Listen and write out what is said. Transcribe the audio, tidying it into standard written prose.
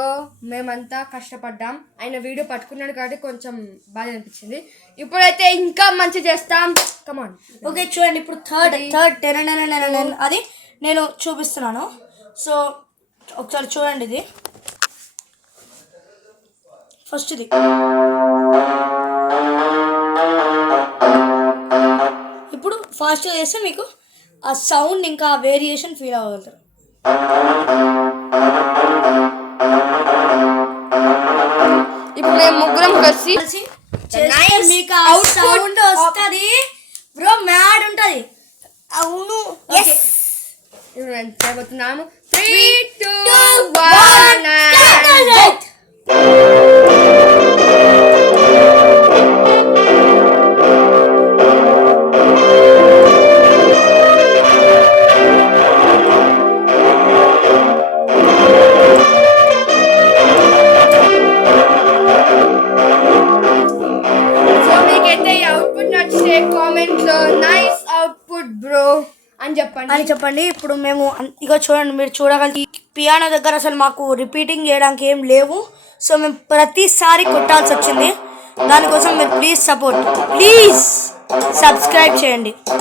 మేమంతా కష్టపడ్డాం. ఆయన వీడియో పట్టుకున్నాడు కాబట్టి కొంచెం బాగా అనిపించింది. ఇప్పుడైతే ఇంకా మంచి చేస్తాం. కమాన్. ఓకే చూడండి, ఇప్పుడు థర్డ్ అది నేను చూపిస్తున్నాను. సో ఒకసారి చూడండి, ఇది ఫస్ట్ ఇది. ఇప్పుడు ఫాస్ట్గా చేస్తే మీకు ఆ సౌండ్ ఇంకా వేరియేషన్ ఫీల్ అవ్వగలుగుతారు. ఇప్పుడు మేము ముగ్గురం కలిసి మీకు ఆ సౌండ్ వస్తుంది బ్రో, మ్యాడ్ ఉంటుంది. అవును, ఇప్పుడు మేము చేయబోతున్నాము. 3, 2, 1 కామెంట్ లో నైస్ అవుట్పుట్ బ్రో అని చెప్పండి. ఇప్పుడు మేము ఇక చూడండి, మీరు చూడగలిగి పియానో దగ్గర అసలు మాకు రిపీటింగ్ చేయడానికి ఏం లేవు. సో మేము ప్రతిసారి కొట్టాల్సి వచ్చింది. దానికోసం మీరు ప్లీజ్ సబ్స్క్రైబ్ చేయండి.